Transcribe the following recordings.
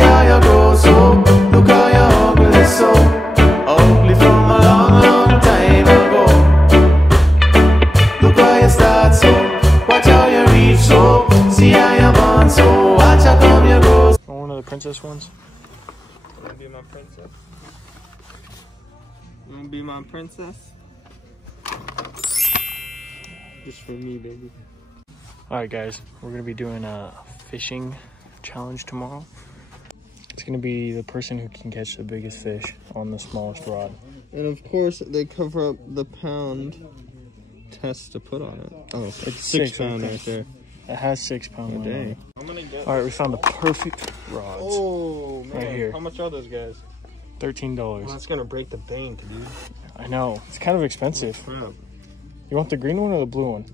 how you grow so. Look how you ugly so. Ugly from a long, long time ago. Look how you start so. Watch how you reach so. See how you born so. Watch how come you grow. One of the princess ones. You wanna be my princess? You wanna be my princess? Just for me, baby. Alright guys, we're gonna be doing a fishing challenge tomorrow. It's gonna be the person who can catch the biggest fish on the smallest rod. And of course, they cover up the pound test to put on it. Oh, it's 6 pound right there. It has 6 pound. Oh, dang. I'm gonna get. Alright, we found the perfect rods. Oh, man. Right here. How much are those guys? $13. Well, that's gonna break the bank, dude. I know. It's kind of expensive. Crap. You want the green one or the blue one?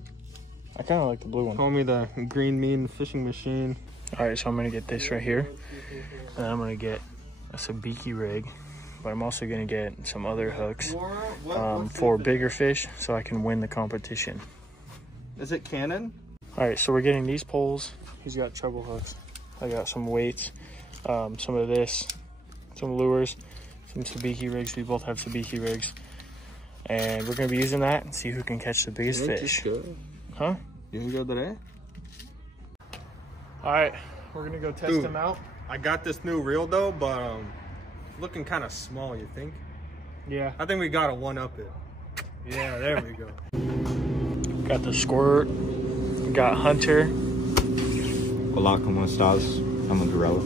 I kind of like the blue one. Call me the green mean fishing machine. Alright, so I'm going to get this right here. And then I'm going to get a sabiki rig. But I'm also going to get some other hooks for bigger fish so I can win the competition. Is it Canon? Alright, so we're getting these poles. He's got treble hooks. I got some weights, some of this, some lures, some sabiki rigs. We both have sabiki rigs. And we're going to be using that and see who can catch the biggest fish. Huh? You can go today? Alright, we're going to go test them out. I got this new reel though, but looking kind of small, you think? Yeah. I think we got to one-up it. Yeah, there we go. Got the squirt. We got Hunter. Olá, como estás? I'm a gorilla.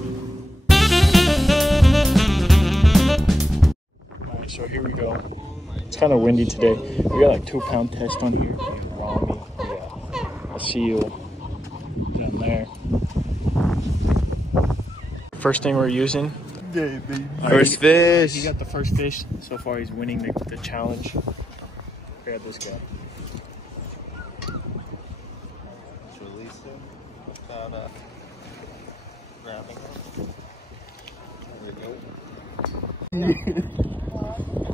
Alright, so here we go. It's kind of windy today. We got like 2 pound test on here. RAMI, yeah, a seal down there. First thing we're using. Yeah, baby. First fish. He got the first fish. So far he's winning the challenge. Grab this guy. Let's release him without grabbing him. There we go.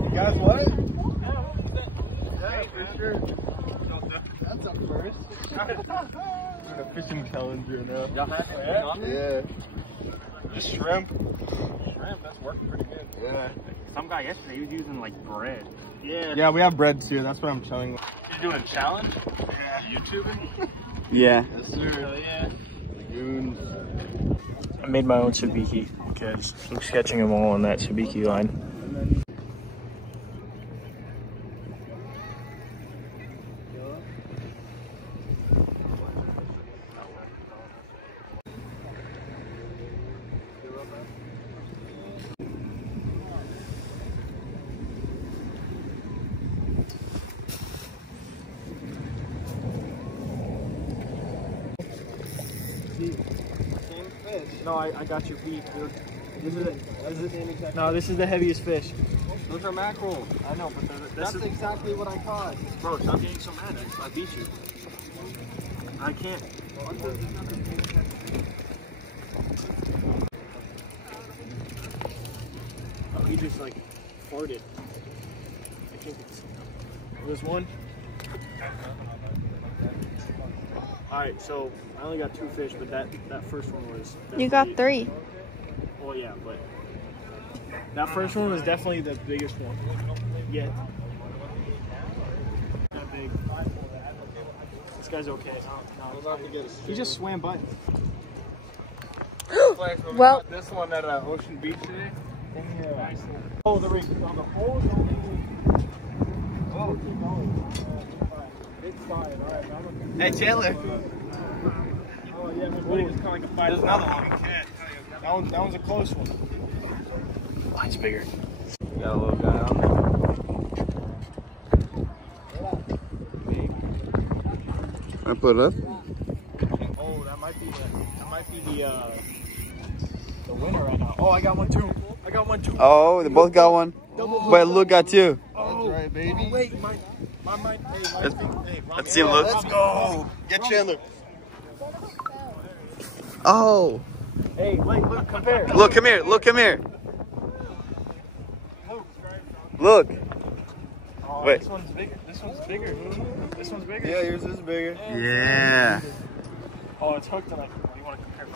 You guys what? Yeah, for sure. That's up first. Doing a fishing challenge right now. Yeah. Just shrimp. Shrimp, that's working pretty good. Yeah. Some guy yesterday, he was using like bread. Yeah. Yeah, we have bread too. That's what I'm telling you. You're doing a challenge? Yeah. YouTubing? Yeah. Yes, sir. Hell yeah. Lagoons. I made my own sabiki because I'm sketching them all on that sabiki line. No, I got your beak, dude. This is the heaviest fish. Those are mackerel. I know, but That's exactly what I caught. Bro, stop getting so mad. I beat you. I can't. Oh, he just like farted. I think it's. There's one. Alright, so I only got 2 fish, but that first one was. You got 3. Oh yeah, but that first one was definitely the biggest one yet. That big. This guy's okay. No, he just swam by. Well, This one at Ocean Beach today. Yeah. Oh, the rig. On the hole. Oh, keep going. It's fine. All right, Hey, Chandler. Oh yeah, my buddy was kind of like a 5. There's another one. That one's a close one. Mine's bigger. We got a little guy on there. I put it up. Oh, that might be the winner right now. Oh, I got one too. Oh, they both got one. But Luke got 2. Oh, That's right, baby. Oh, wait, mine. Let's see him look. Let's go. Get Chandler. Oh. Hey, wait, look, compare. Look, come here. Look. Oh, Wait. This one's bigger. This one's bigger. Yeah, yours is bigger. Yeah. Oh, it's hooked and what do you want to compare?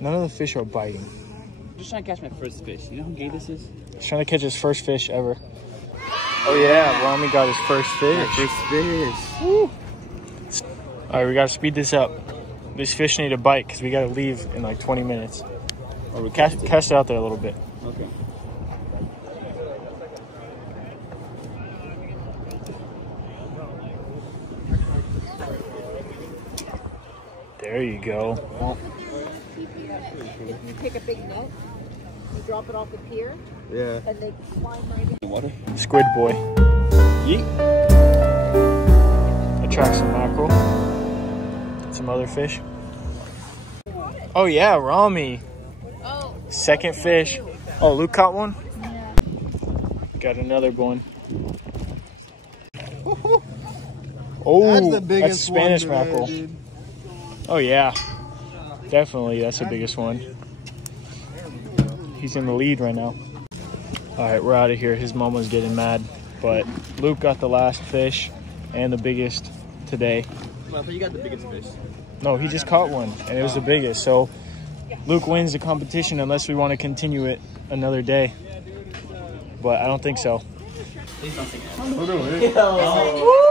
None of the fish are biting. I'm just trying to catch my first fish. You know how gay this is? He's trying to catch his first fish ever. Oh yeah, Rami got his first fish. First fish. Woo. All right, we gotta speed this up. These fish need a bite because we gotta leave in like 20 minutes. Or we cast it out there a little bit. Okay. There you go. You pick a big net, you drop it off the pier, Yeah. and they climb right in. Water? Squid boy. Yeet. Attract some mackerel. Some other fish. Oh yeah, Rami. Oh. Second fish. Oh, Luke caught one? Yeah. Got another one. Oh, That's the biggest Spanish one today, mackerel. dude. Oh yeah, definitely. That's the biggest one. He's in the lead right now. All right, we're out of here. His mama's getting mad, but Luke got the last fish and the biggest today. Well, I thought you got the biggest fish. No, he just caught one, and it was the biggest. So Luke wins the competition unless we want to continue it another day. But I don't think so. Please don't think that. Look at it.